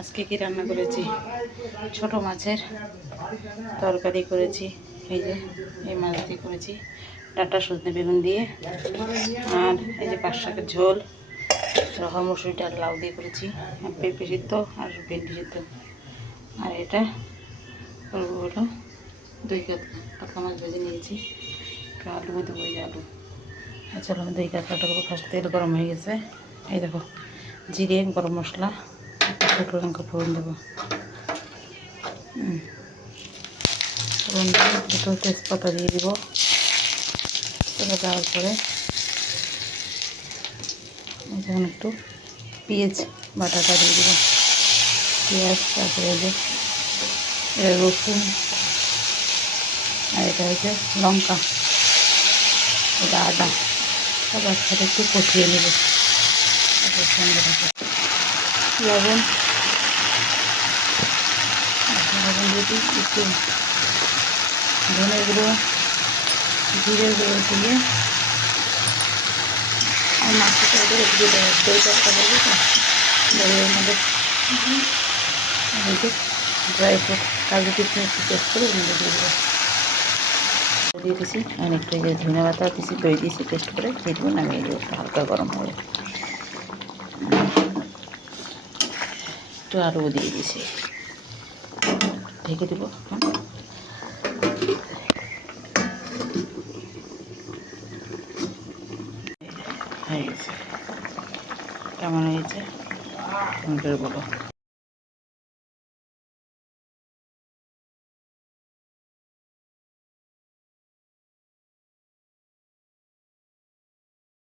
আজকে কি রান্না করেছি? ছোট মাছের তরকারি করেছি। এই যে এই মাছ দিয়ে করেছি, ডাঁটা সজনে বেগুন দিয়ে। আর এই যে পাঁচ শাকের ঝোল, রহর মসুরি ডাল লাউ দিয়ে করেছি, আর পেঁপে সিদ্ধ আর ভেন্ডি সিদ্ধ। আর এটা করবো হলো দই কাতলা মাছ ভেজে নিয়েছি, একটু আলু দেবো, এই যে আলু। চলো আমি দই কাতলাটা করবো। ফার্স্ট তেল গরম হয়ে গেছে, এই দেখো জিরে, গরম মশলা, শুকনো লঙ্কা ফোড়ন দেবো। ফোড়ন দিয়ে একটু তেজপাতা দিয়ে দিব। সেটা দেওয়ার পরে যখন একটু পেঁয়াজ বাটাটা দিয়ে দেবো, পেঁয়াজ, তারপরে এই যে এটা রসুন, আর এটা হচ্ছে লঙ্কা, এটা আদা, সব একসাথে একটু কষিয়ে নেব। সঙ্গে লবণ দিয়ে একটু ধনে গুঁড়ো, জিরে গুঁড়ো দিয়ে আর মাছটা দিয়ে দেবো। দই তরকা দেবো তো, দইয়ের মধ্যে ড্রাই ফ্রুট কাজু কিশমিশ পেস্ট করে ওর মধ্যে দিয়ে দেবো। দিয়ে দিয়েছি অনেকটা, যে ধনে পাতা দিয়েছি, দই দিয়েছি পেস্ট করে, দিয়ে দেবো, নামিয়ে দেবো। হালকা গরম হবে, একটু আলু দিয়ে দিয়েছি, ঢেকে দেবো। হয়ে গেছে, কেমন হয়েছে বলো।